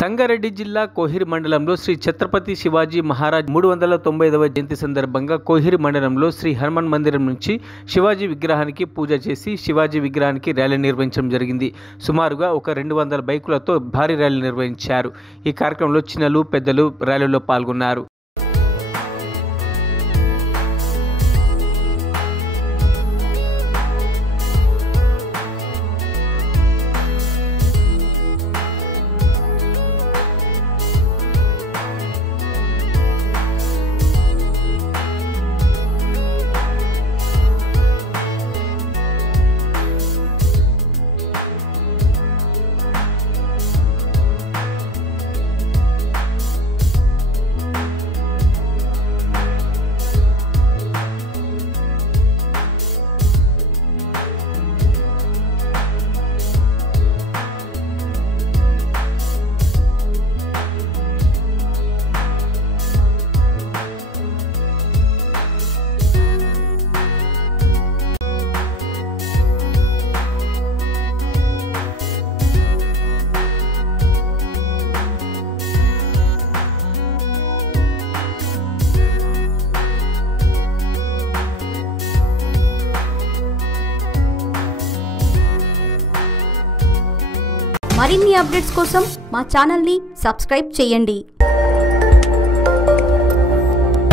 సంగారెడ్డి జిల్లా కోహిర్ మండలంలో శ్రీ ఛత్రపతి శివాజీ మహారాజ్ 395వ జయంతి సందర్భంగా కోహిర్ మండలంలో శ్రీ హనుమాన్ మందిరం నుంచి శివాజీ విగ్రహానికి పూజ చేసి శివాజీ విగ్రహానికి ర్యాలీ నిర్వహించడం జరిగింది. సుమారుగా ఒక 200 బైకులతో భారీ ర్యాలీ నిర్వహించారు. ఈ కార్యక్రమంలో చిన్నలు పెద్దలు ర్యాలీలో పాల్గొన్నారు. మరిన్ని అప్డేట్స్ కోసం మా ఛానల్ని సబ్స్క్రైబ్ చేయండి.